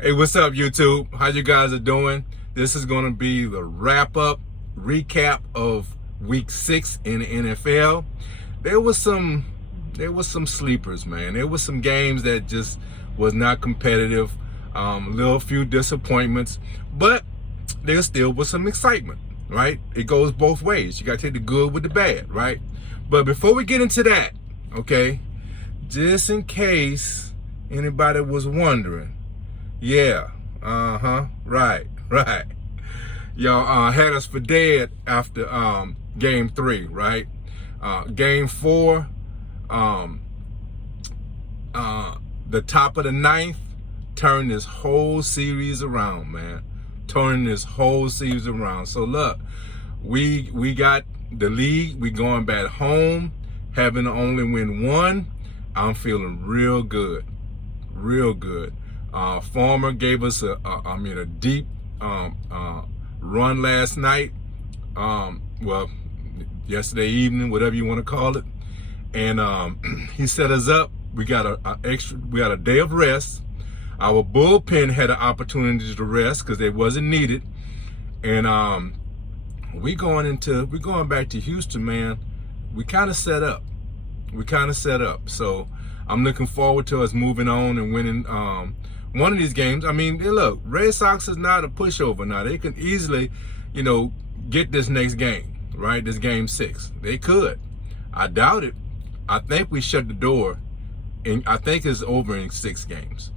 Hey, what's up, YouTube? How you guys are doing? This is going to be the wrap-up recap of Week 6 in the NFL. There was some sleepers, man. There was some games that just was not competitive. Little few disappointments, but there still was some excitement, right? It goes both ways. You got to take the good with the bad, right? But before we get into that, okay, just in case anybody was wondering, yeah, right. Y'all had us for dead after game 3, right? Game 4, the top of the 9th turned this whole series around, man. Turning this whole series around. So look, we got the lead. We going back home, having to only win 1. I'm feeling real good, real good. Farmer gave us a deep run last night. Well, yesterday evening, whatever you want to call it, and he set us up. We got a day of rest. Our bullpen had an opportunity to rest because it wasn't needed, and we going back to Houston, man. We kind of set up. So I'm looking forward to us moving on and winning one of these games. I mean, look, Red Sox is not a pushover now. They can easily, get this next game, right? This game 6. They could. I doubt it. I think we shut the door, and I think it's over in 6 games.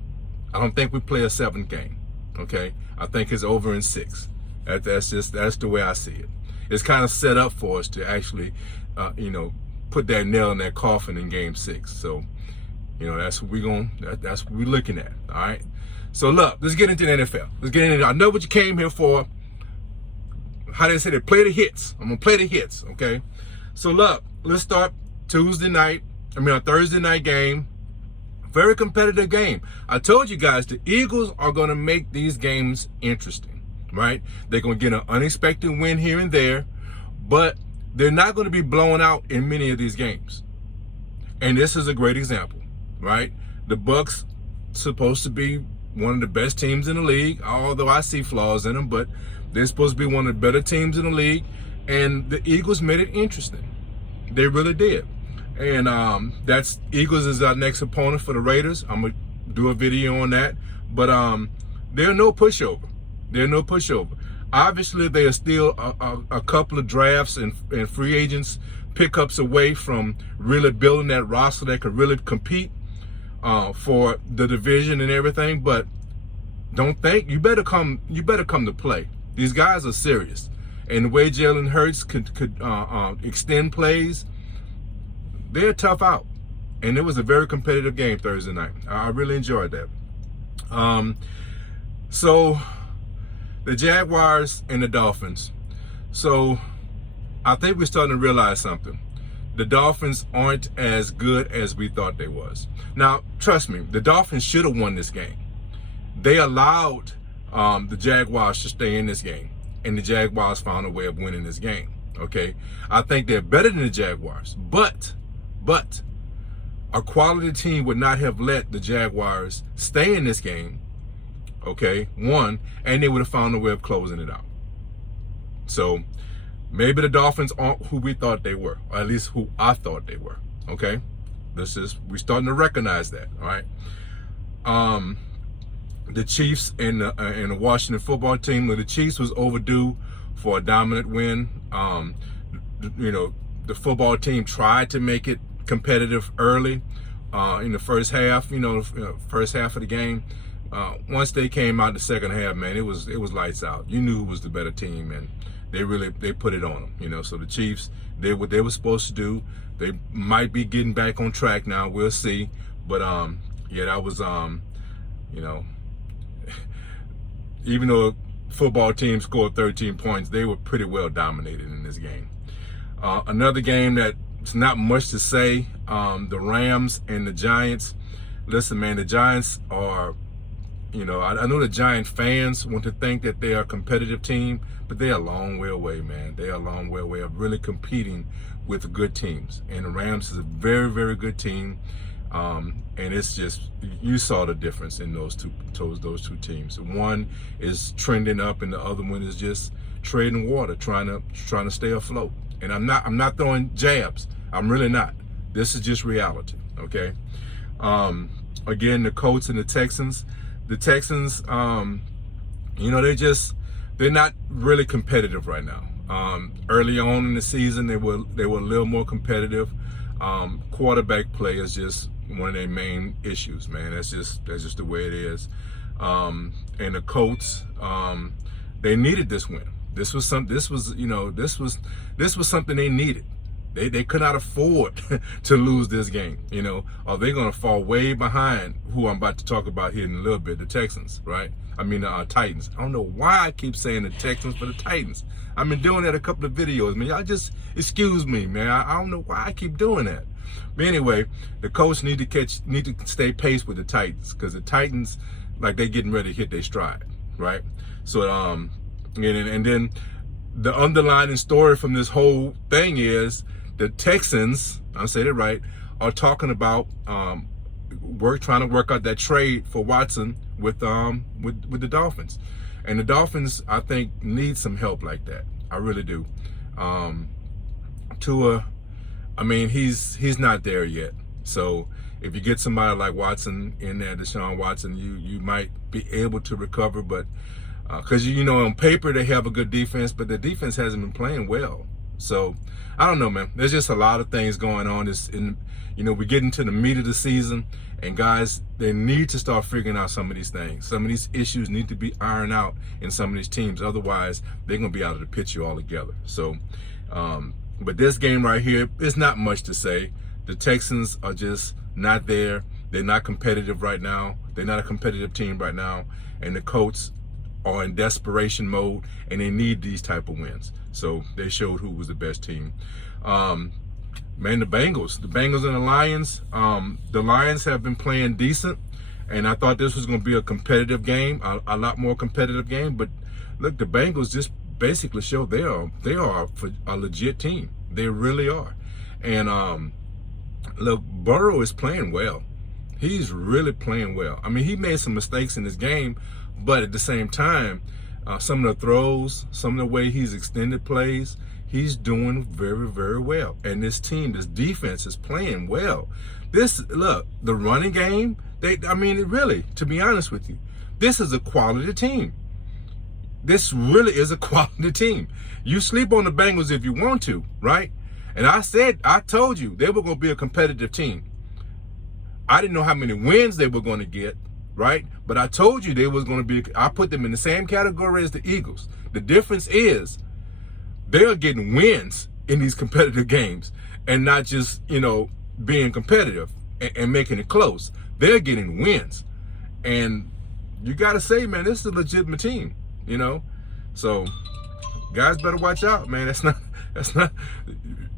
I don't think we play a 7th game, okay? I think it's over in 6. That's the way I see it. It's kind of set up for us to actually, put that nail in that coffin in game 6. So, that's what we're looking at, all right? So look, let's get into the NFL. Let's get into it. I know what you came here for. How they say they play the hits. I'm gonna play the hits, okay? So look, let's start Thursday night game. Very competitive game. I told you guys the Eagles are gonna make these games interesting, right? They're gonna get an unexpected win here and there, but they're not gonna be blown out in many of these games. And this is a great example, right? The Bucks supposed to be one of the best teams in the league, although I see flaws in them, but they're supposed to be one of the better teams in the league, and the Eagles made it interesting. They really did. And that's Eagles is our next opponent for the Raiders. I'm gonna do a video on that, but they're no pushover. Obviously, they are still a couple of drafts and free agents pickups away from really building that roster that could really compete for the division and everything. But you better come to play. These guys are serious, and the way Jalen Hurts could extend plays, they're tough out. And it was a very competitive game Thursday night. I really enjoyed that. So the Jaguars and the Dolphins. So I think we're starting to realize something. The Dolphins aren't as good as we thought they was. Now, trust me, the Dolphins should have won this game. They allowed the Jaguars to stay in this game, and the Jaguars found a way of winning this game, okay? I think they're better than the Jaguars, but a quality team would not have let the Jaguars stay in this game, okay, and they would have found a way of closing it out. So maybe the Dolphins aren't who we thought they were, or at least who I thought they were, okay? We're starting to recognize that, all right? The Chiefs and the Washington football team, the Chiefs was overdue for a dominant win. The football team tried to make it competitive early in the first half, first half of the game. Once they came out in the second half, man, it was lights out. You knew who was the better team, and they put it on them, So the Chiefs did what they were supposed to do. They might be getting back on track now. We'll see. But that was even though football team scored 13 points, they were pretty well dominated in this game. Another game that's not much to say, the Rams and the Giants. Listen, man, the Giants are, I know the Giant fans want to think that they are a competitive team, but they're a long way away, man. They are a long way away of really competing with good teams. And the Rams is a very, very good team. And it's just, you saw the difference in those two teams. One is trending up, and the other one is just trading water, trying to stay afloat. And I'm not throwing jabs. I'm really not. This is just reality. Okay. Again, the Colts and the Texans. The Texans, they're not really competitive right now. Early on in the season, they were a little more competitive. Quarterback play is just one of their main issues, man. That's just the way it is. And the Colts, they needed this win. This was something they needed. They could not afford to lose this game, or they're going to fall way behind who I'm about to talk about here in a little bit, the Texans, right? I mean, the Titans. I don't know why I keep saying the Texans for the Titans. I've been doing that a couple of videos, man. Y'all just excuse me, man. I don't know why I keep doing that. But anyway, the Colts need to stay pace with the Titans, because the Titans, like, they getting ready to hit their stride, right? So, and then the underlying story from this whole thing is the Texans, I'm saying it right, are talking about trying to work out that trade for Watson with the Dolphins. And the Dolphins, I think, need some help like that. I really do. Tua, I mean, he's not there yet. So if you get somebody like Watson in there, Deshaun Watson, you might be able to recover. But because on paper they have a good defense, but the defense hasn't been playing well. So I don't know, man. There's just a lot of things going on. We get into the meat of the season, and guys, they need to start figuring out some of these things. Some of these issues need to be ironed out in some of these teams. Otherwise, they're going to be out of the picture altogether. So, but this game right here, it's not much to say. The Texans are just not there. They're not competitive right now. They're not a competitive team right now. And the Colts are in desperation mode, and they need these type of wins. So they showed who was the best team. Man, the Bengals and the Lions. The Lions have been playing decent, and I thought this was going to be a competitive game, a lot more competitive game. But look, the Bengals just basically show they are a legit team. They really are. And look, Burrow is playing well. He's really playing well. I mean, he made some mistakes in this game, but at the same time, some of the throws, some of the way he's extended plays, he's doing very, very well. And this defense is playing well. The running game, really, to be honest with you, this is a quality team. This really is a quality team. You sleep on the Bengals if you want to, right? And I told you they were going to be a competitive team. I didn't know how many wins they were going to get, right? But I told you they was going to be, I put them in the same category as the Eagles. The difference is they're getting wins in these competitive games and not just, being competitive and making it close. They're getting wins. And you got to say, man, this is a legitimate team, So guys better watch out, man. That's not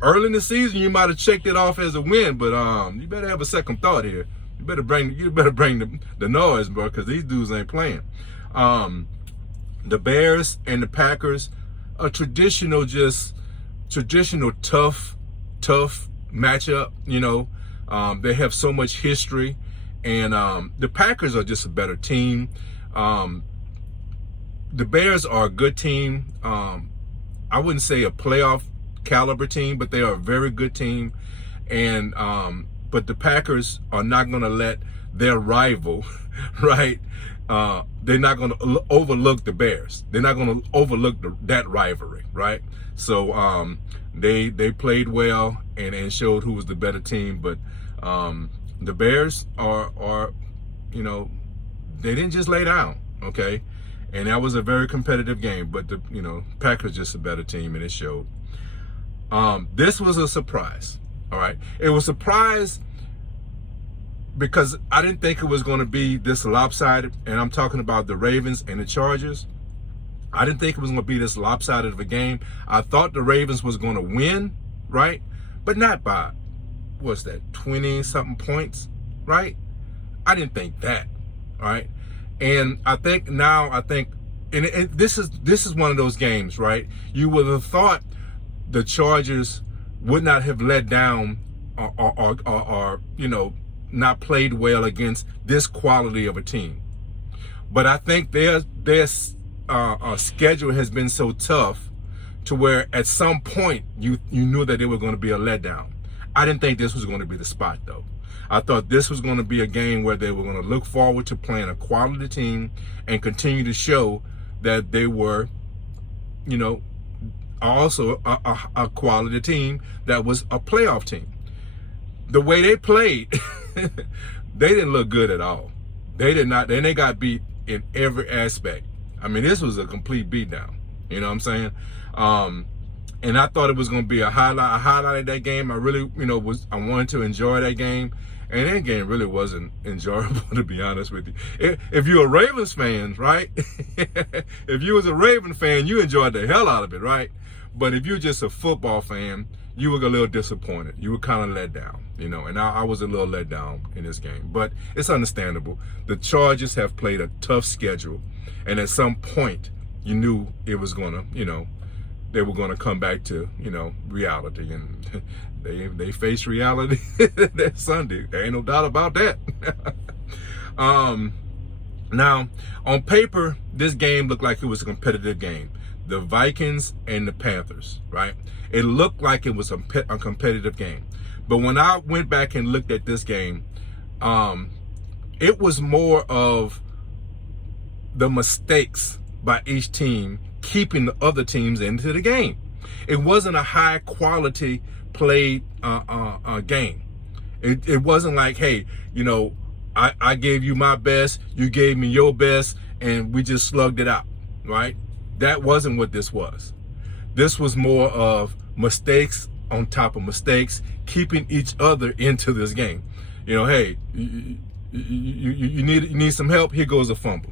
early in the season you might have checked it off as a win, but you better have a second thought here. You better bring the noise, bro, because these dudes ain't playing. The Bears and the Packers, a traditional tough matchup. They have so much history, and the Packers are just a better team. The Bears are a good team. I wouldn't say a playoff caliber team, but they are a very good team. And but the Packers are not going to let their rival, right? They're not going to overlook the Bears. They're not going to overlook that rivalry, right? So they played well and showed who was the better team. But the Bears are they didn't just lay down, okay? And that was a very competitive game. But the Packers just a better team, and it showed. This was a surprise. All right. It was a surprise because I didn't think it was going to be this lopsided. And I'm talking about the Ravens and the Chargers. I didn't think it was going to be this lopsided of a game. I thought the Ravens was going to win, right? But not by, 20-something points, right? I didn't think that, all right? And I think this is one of those games, right? You would have thought the Chargers would not have let down or not played well against this quality of a team. But I think their schedule has been so tough to where at some point you knew that it was going to be a letdown. I didn't think this was going to be the spot, though. I thought this was going to be a game where they were going to look forward to playing a quality team and continue to show that they were, you know, also a quality team that was a playoff team. The way they played, they didn't look good at all. They did not. Then they got beat in every aspect. I mean, this was a complete beatdown. You know what I'm saying? And I thought it was going to be a highlight of that game. I really, I wanted to enjoy that game. And that game really wasn't enjoyable, to be honest with you. If you're a Ravens fan, right? If you was a Raven fan, you enjoyed the hell out of it, right? But if you're just a football fan, you were a little disappointed. You were kind of let down, and I was a little let down in this game. But it's understandable. The Chargers have played a tough schedule. And at some point, you knew it was going to, they were going to come back to, reality. And they faced reality that Sunday. There ain't no doubt about that. Now, on paper, this game looked like it was a competitive game. The Vikings and the Panthers, right? It looked like it was a competitive game. But when I went back and looked at this game, it was more of the mistakes by each team keeping the other teams into the game. It wasn't a high quality played game. It wasn't like, hey, I gave you my best, you gave me your best, and we just slugged it out, right? That wasn't what this was. This was more of mistakes on top of mistakes, keeping each other into this game. Hey, you need some help, here goes a fumble.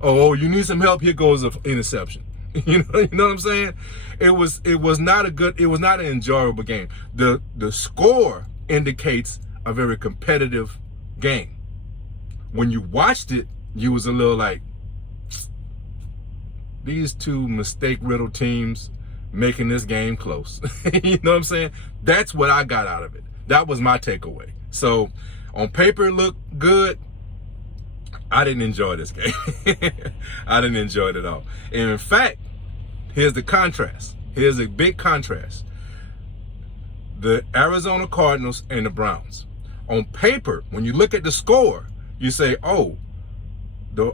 Oh, you need some help, here goes an interception. You know what I'm saying? It was not an enjoyable game. The score indicates a very competitive game. When you watched it, you was a little like, these two mistake-riddled teams making this game close. You know what I'm saying? That's what I got out of it. That was my takeaway. So on paper, it looked good. I didn't enjoy this game. I didn't enjoy it at all. And in fact, here's the contrast. Here's a big contrast. The Arizona Cardinals and the Browns. On paper, when you look at the score, you say, oh, the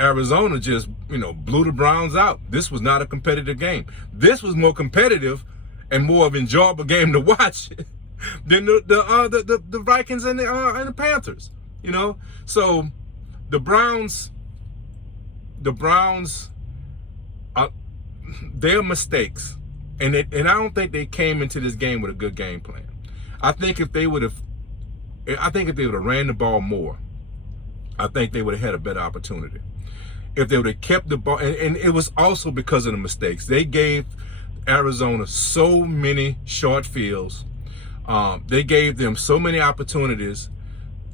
Arizona just, blew the Browns out. This was not a competitive game. This was more competitive and more of an enjoyable game to watch than the Vikings and the Panthers. So the Browns, their mistakes, and I don't think they came into this game with a good game plan. I think if they would have ran the ball more, I think they would have had a better opportunity. If they would have kept the ball, and it was also because of the mistakes. They gave Arizona so many short fields. They gave them so many opportunities,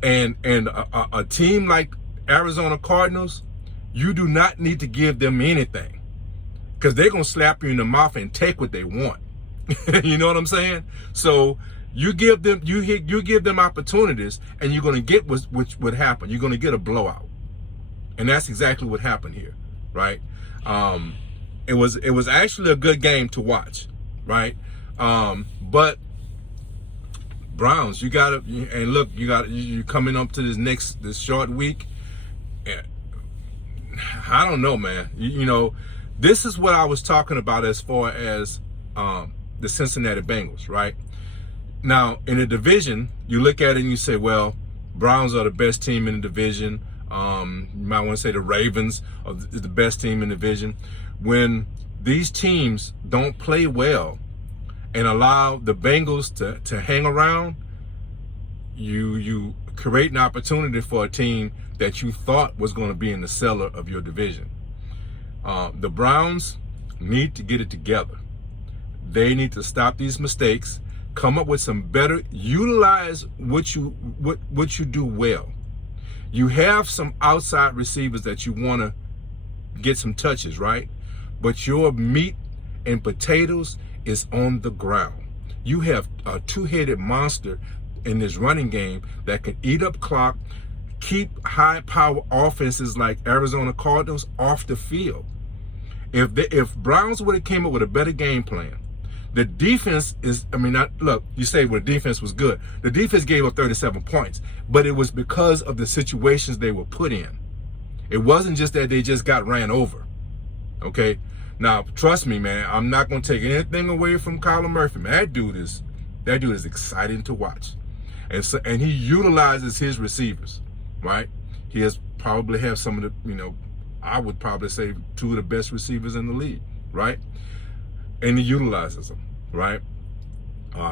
and a team like Arizona Cardinals, you do not need to give them anything, because they're gonna slap you in the mouth and take what they want. You know what I'm saying? So you give them opportunities, and you're gonna get what would happen. You're gonna get a blowout, and that's exactly what happened here, right? It was actually a good game to watch, right? But Browns, you're coming up to this short week. I don't know, man. This is what I was talking about as far as the Cincinnati Bengals, right? Now, in the division, you look at it and you say, well, Browns are the best team in the division. You might want to say the Ravens are the best team in the division. When these teams don't play well and allow the Bengals to hang around, you create an opportunity for a team that you thought was going to be in the cellar of your division. The Browns need to get it together. They need to stop these mistakes, come up with some better, utilize what you do well. You have some outside receivers that you want to get some touches, right? But your meat and potatoes is on the ground. You have a two-headed monster in this running game that can eat up clock, keep high power offenses like Arizona Cardinals off the field. If Browns would have came up with a better game plan, the defense is, look, you say, well, the defense was good. The defense gave up 37 points, but it was because of the situations they were put in. It wasn't just that they just got ran over, okay? Now, trust me, man, I'm not going to take anything away from Kyler Murphy, man. That dude is exciting to watch. And he utilizes his receivers, right? He has probably have some of the, I would probably say 2 of the best receivers in the league, right? And he utilizes them, right?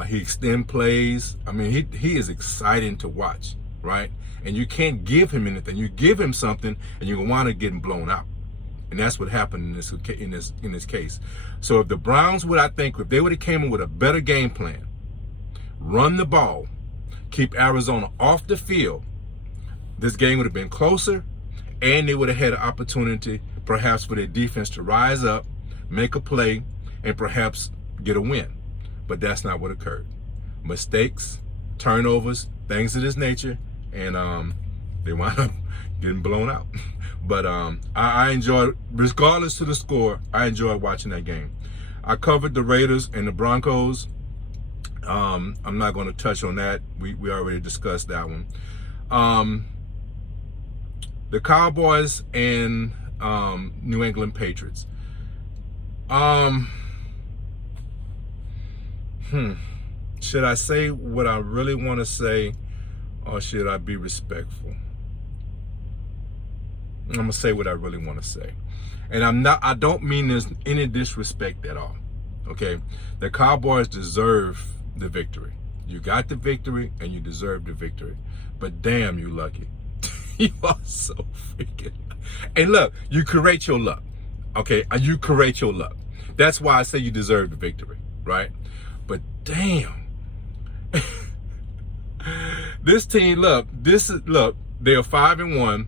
He extend plays. He is exciting to watch, right? And you can't give him anything. You give him something, and you're gonna want to get him blown out. And that's what happened in this case. So if the Browns would, I think, if they would have came in with a better game plan, run the ball, keep Arizona off the field, this game would have been closer, and they would have had an opportunity, perhaps, for their defense to rise up, make a play, and perhaps get a win. But that's not what occurred. Mistakes, turnovers, things of this nature, and they wound up getting blown out. But I enjoyed, regardless of the score, I enjoyed watching that game. I covered the Raiders and the Broncos. I'm not going to touch on that. We already discussed that one. The Cowboys and New England Patriots. Should I say what I really want to say, or should I be respectful? I'm gonna say what I really want to say, and I don't mean there's any disrespect at all. Okay, the Cowboys deserve the victory. You got the victory, and you deserve the victory. But damn, you lucky. You are so freaking. And look, you create your luck. Okay, you create your luck. That's why I say you deserve the victory, right? But damn, this team, look, they're 5-1,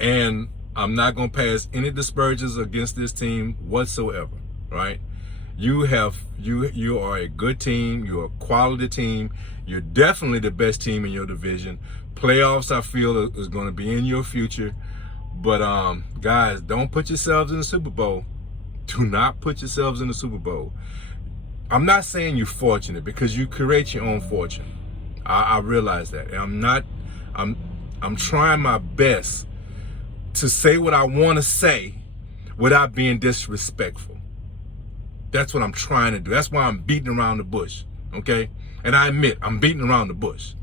and I'm not gonna pass any dispersions against this team whatsoever, right? You are a good team. You're a quality team. You're definitely the best team in your division. Playoffs, I feel, is going to be in your future. But guys, don't put yourselves in the Super Bowl. Do not put yourselves in the Super Bowl. I'm not saying you're fortunate, because you create your own fortune. I realize that. And I'm trying my best to say what I want to say without being disrespectful. That's what I'm trying to do. That's why I'm beating around the bush, okay? And I admit, I'm beating around the bush.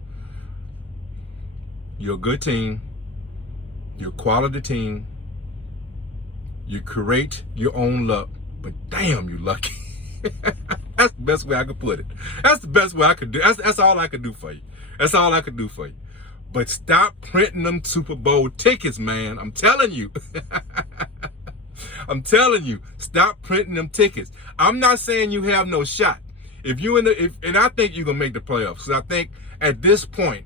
You're a good team. You're a quality team. You create your own luck, but damn, you lucky. That's the best way I could put it. That's the best way I could do. That's all I could do for you. That's all I could do for you. But stop printing them Super Bowl tickets, man. I'm telling you. I'm telling you, stop printing them tickets. I'm not saying you have no shot. And I think you're gonna make the playoffs. Because I think at this point,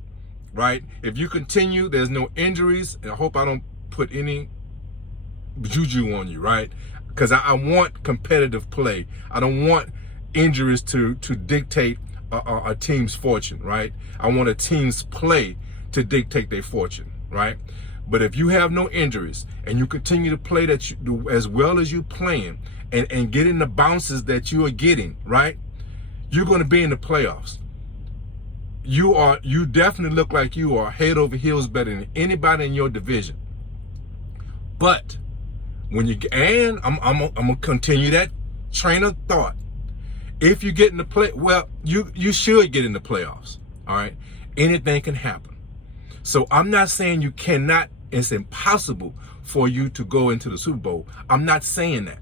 right, if you continue, there's no injuries, and I hope I don't put any juju on you, right? Because I want competitive play. I don't want injuries to dictate a team's fortune, right? I want a team's play to dictate their fortune, right? But if you have no injuries and you continue to play as well as you're playing and getting the bounces that you are getting, right, you're going to be in the playoffs. You definitely look like you are head over heels better than anybody in your division. But when I'm gonna continue that train of thought. If you get in the you should get in the playoffs. All right, anything can happen. So I'm not saying you cannot. It's impossible for you to go into the Super Bowl. I'm not saying that.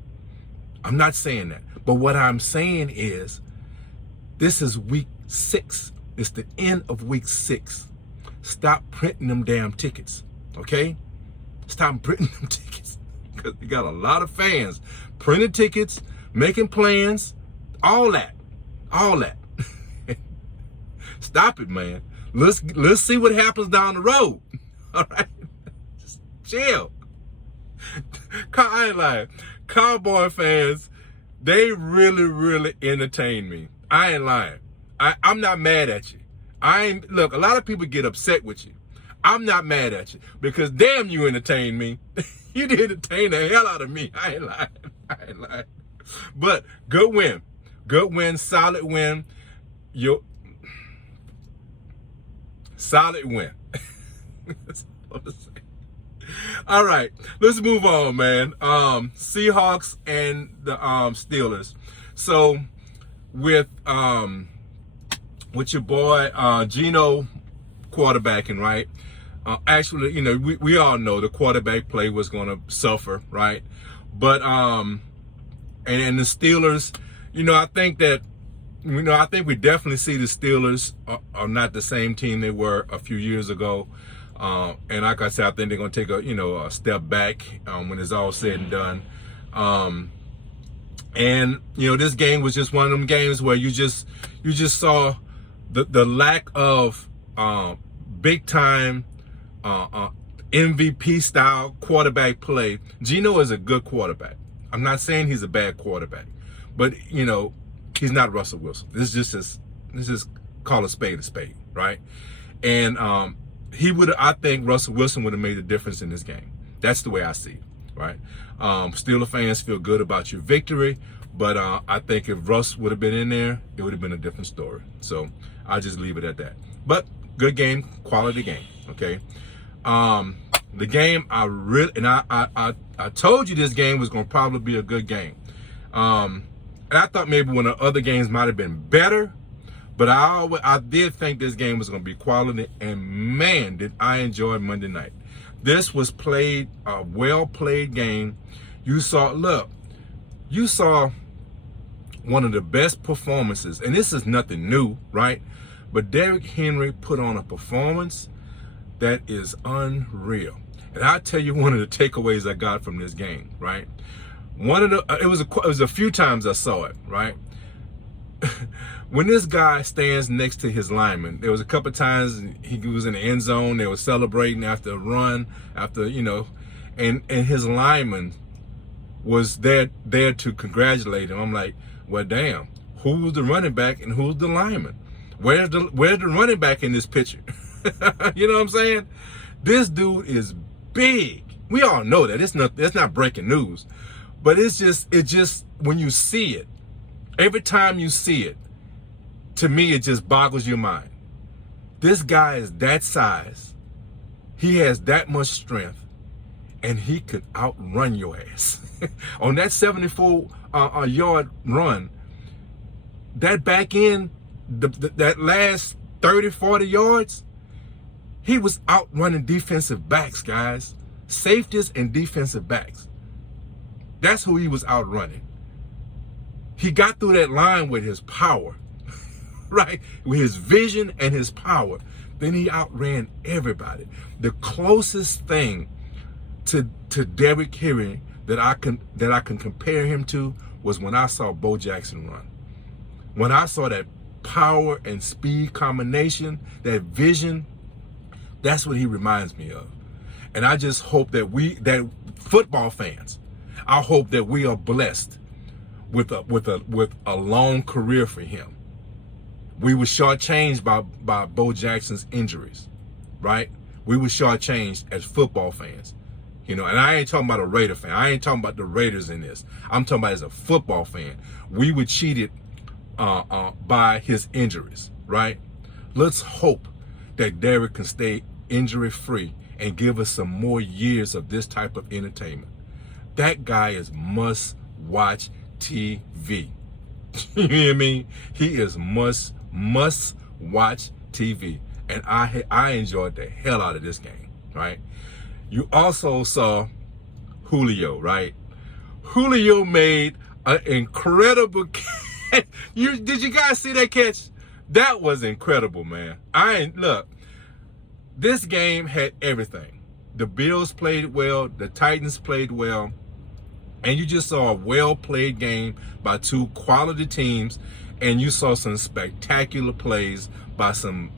I'm not saying that. But what I'm saying is, this is week 6. It's the end of week 6. Stop printing them damn tickets, okay? Stop printing them tickets. Because you got a lot of fans printing tickets, making plans, all that. Stop it, man. Let's see what happens down the road. All right? Just chill. I ain't lying. Cowboy fans, they really, really entertain me. I ain't lying. I'm not mad at you. Look, a lot of people get upset with you. I'm not mad at you because damn, you entertained me. You did entertain the hell out of me. I ain't lying. I ain't lying. But good win, solid win. Solid win. That's all I'm saying. All right, let's move on, man. Seahawks and the Steelers. So with your boy Geno quarterbacking, right? Actually, you know, we all know the quarterback play was going to suffer, right? But and the Steelers, you know, I think we definitely see the Steelers are not the same team they were a few years ago. And like I said, I think they're going to take a step back when it's all said and done. And you know, this game was just one of them games where you just saw the lack of big time MVP style quarterback play. Geno is a good quarterback. I'm not saying he's a bad quarterback, but you know, he's not Russell Wilson. Let's just call a spade, right? And I think Russell Wilson would have made a difference in this game. That's the way I see it, right? Steelers fans feel good about your victory, but I think if Russ would have been in there, it would have been a different story. So I'll just leave it at that. But good game, quality game, okay? The game I told you this game was going to probably be a good game. And I thought maybe one of the other games might have been better, but I did think this game was going to be quality, and man, did I enjoy Monday night. This was a well-played game. You saw one of the best performances, and this is nothing new, right? But Derrick Henry put on a performance that is unreal. And I'll tell you one of the takeaways I got from this game, right? It was a few times I saw it, right? When this guy stands next to his lineman, there was a couple of times he was in the end zone, they were celebrating after a run, and his lineman was there to congratulate him. I'm like, well, damn, who's the running back and who's the lineman? Where's the running back in this picture? You know what I'm saying? This dude is big. We all know that. It's not breaking news. But it's just when you see it, every time you see it, to me, it just boggles your mind. This guy is that size. He has that much strength, and he could outrun your ass. On that 74-yard run, that back end, that last 30, 40 yards, he was outrunning defensive backs, guys. Safeties and defensive backs. That's who he was outrunning. He got through that line with his power, right? With his vision and his power. Then he outran everybody. The closest thing to Derrick Henry that I can compare him to was when I saw Bo Jackson run. When I saw that power and speed combination, that vision, that's what he reminds me of. And I just hope that football fans, I hope that we are blessed with a long career for him. We were shortchanged by Bo Jackson's injuries, right? We were shortchanged as football fans, and I ain't talking about a Raider fan. I ain't talking about the Raiders in this. I'm talking about as a football fan. We were cheated by his injuries, right? Let's hope that Derrick can stay injury-free and give us some more years of this type of entertainment. That guy is must-watch TV. You hear me? He is must-watch TV. And I enjoyed the hell out of this game, right? You also saw Julio, right? Julio made an incredible catch. Did you guys see that catch? That was incredible, man. Look, this game had everything. The Bills played well, the Titans played well, and you just saw a well-played game by two quality teams, and you saw some spectacular plays by some,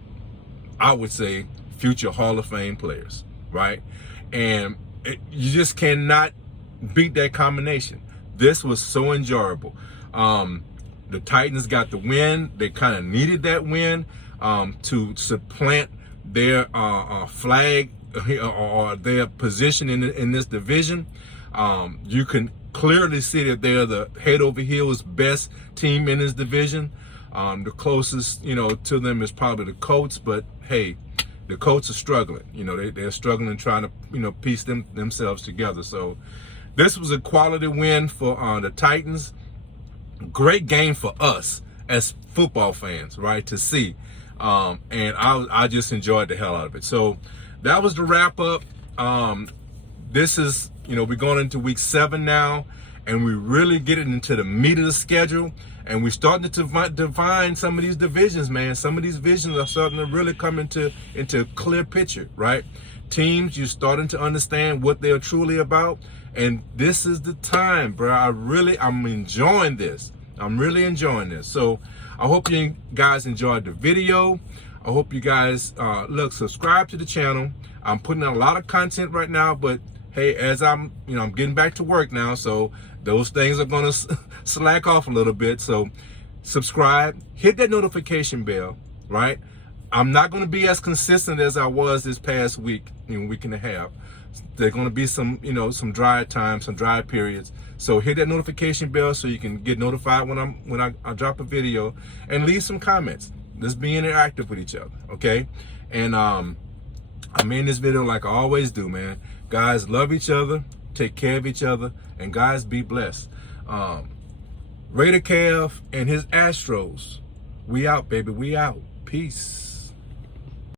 I would say, future Hall of Fame players, right? And you just cannot beat that combination. This was so enjoyable. The Titans got the win. They kind of needed that win. to supplant their flag or their position in this division. You can clearly see that they're the head over heels best team in this division. The closest, to them is probably the Colts, but hey, the Colts are struggling. They're struggling trying to, piece themselves together. So this was a quality win for the Titans. Great game for us as football fans, right, to see. And I just enjoyed the hell out of it. So that was the wrap up. This is, we're going into week 7 now, and we're really getting into the meat of the schedule. And we're starting to define some of these divisions, man. Some of these divisions are starting to really come into a clear picture, right? Teams, you're starting to understand what they're truly about. And this is the time, bro. I'm enjoying this. I'm really enjoying this. So I hope you guys enjoyed the video. I hope you guys, subscribe to the channel. I'm putting out a lot of content right now, but hey, as I'm getting back to work now, so those things are going to slack off a little bit. So subscribe, hit that notification bell, right? I'm not going to be as consistent as I was this past week, week and a half. There's going to be some, some dry times, some dry periods. So hit that notification bell so you can get notified when I drop a video, and leave some comments. Let's be interactive with each other, okay? And I made this video like I always do, man. Guys, love each other, take care of each other, and guys, be blessed. Raider Cav and his Astros. We out, baby. We out. Peace.